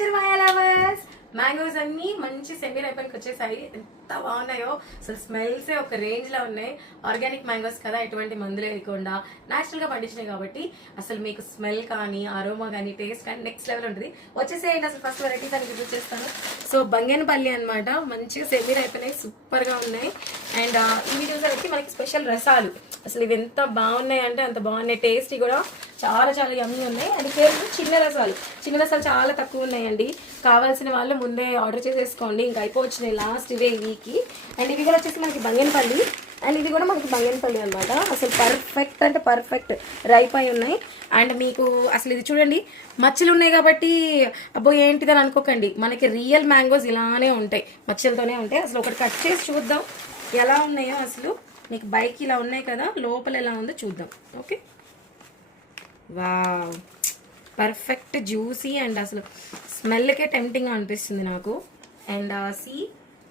Nature మాయా lovers. Mangoes అన్ని మంచి semi రైపన్కి వచ్చేసాయి. ఎంత బాగున్నాయో అసలు, స్మెల్స్ ఒక రేంజ్ లో ఉన్నాయి. ఆర్గానిక్ మ్యాంగోస్ కదా, ఎటువంటి మందులు వేయకుండా న్యాచురల్ గా పండించినాయి కాబట్టి అసలు మీకు స్మెల్ కానీ అరోమా కానీ టేస్ట్ కానీ నెక్స్ట్ లెవెల్ ఉంటుంది. వచ్చేసేయండి, అసలు ఫస్ట్ వెరైటీ దానికి చూపిస్తాను. సో బంగేనపల్లి అనమాట, మంచిగా సెమీ రైపనాయి, సూపర్ గా ఉన్నాయి. అండ్ ఈ వీడియోస్ వచ్చి మనకి స్పెషల్ రసాలు, అసలు ఇవి ఎంత బాగున్నాయి అంటే అంత బాగున్నాయి. టేస్టీ కూడా చాలా చాలా యమ్మీ ఉన్నాయి. అండ్ పేరు చిన్న రసాలు చాలా తక్కువ ఉన్నాయండి. కావాల్సిన వాళ్ళు ముందే ఆర్డర్ చేసేసుకోండి, ఇంకా అయిపోవచ్చినాయి లాస్ట్ ఇవే ఈ వీక్కి. అండ్ ఇవి కూడా వచ్చేసి మనకి బంగేనపల్లి, అండ్ ఇది కూడా మనకి బంగేనపల్లి అనమాట. అసలు పర్ఫెక్ట్ అంటే పర్ఫెక్ట్ రైప్ అయి ఉన్నాయి. అండ్ మీకు అసలు ఇది చూడండి, మచ్చలు ఉన్నాయి కాబట్టి అబ్బో ఏంటిదని అనుకోకండి, మనకి రియల్ మ్యాంగోస్ ఇలానే ఉంటాయి, మచ్చలతోనే ఉంటాయి. అసలు ఒకటి కట్ చేసి చూద్దాం ఎలా ఉన్నాయో. అసలు మీకు బైక్ ఇలా ఉన్నాయి కదా, లోపల ఎలా ఉందో చూద్దాం. Okay, wow, perfect juicy and అసలు స్మెల్కే టెంప్టింగ్గా అనిపిస్తుంది నాకు. అండ్ సి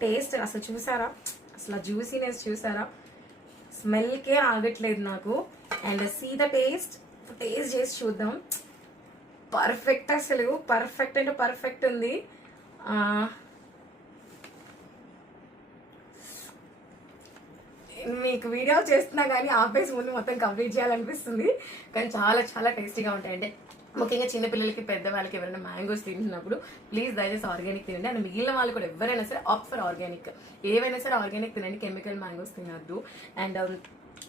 టేస్ట్ అసలు చూసారా, అసలు జ్యూసీనెస్ చూసారా, స్మెల్కే ఆగట్లేదు నాకు. అండ్ సి ద టేస్ట్ చేసి చూద్దాం. పర్ఫెక్ట్, అసలు పర్ఫెక్ట్ అంటే పర్ఫెక్ట్ ఉంది. మీకు వీడియో చేస్తున్నా కానీ ఆపేసి ముందు మొత్తం కంప్లీట్ చేయాలనిపిస్తుంది. కానీ చాలా చాలా టేస్టీగా ఉంటాయి. అంటే ముఖ్యంగా చిన్నపిల్లలకి పెద్దవాళ్ళకి ఎవరైనా మ్యాంగోస్ తింటున్నప్పుడు ప్లీజ్ దయచేసి ఆర్గానిక్ తినండి. అండ్ మిగిలిన వాళ్ళు కూడా ఎవరైనా సరే ఆప్ట్ ఫర్ ఆర్గానిక్, ఏవైనా సరే ఆర్గానిక్ తినండి, కెమికల్ మ్యాంగోస్ తినద్దు. అండ్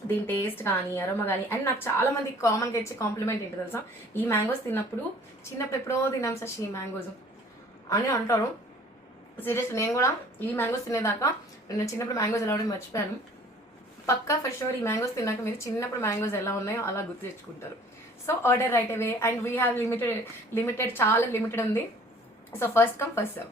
దీని టేస్ట్ కానీ అరోమా కానీ. అండ్ నాకు చాలా మంది కామన్గా ఇచ్చే కాంప్లిమెంట్ ఏంటి తెలుసా, ఈ మ్యాంగోస్ తిన్నప్పుడు చిన్నప్పుడు ఎప్పుడో తిన్నాం సార్ ఈ మ్యాంగోస్ అని అంటారు. సీరియస్, నేను కూడా ఈ మ్యాంగోస్ తినేదాకా నేను చిన్నప్పుడు మ్యాంగోస్ ఎలా ఉండేది మర్చిపోయాను. పక్కా ఫర్ షూర్ ఈ మ్యాంగోస్ తిన్నాక మీరు చిన్నప్పుడు మ్యాంగోస్ ఎలా ఉన్నాయో అలా గుర్తు తెచ్చుకుంటారు. So order right away. And we have limited చాలా లిమిటెడ్ ఉంది. So first come first serve.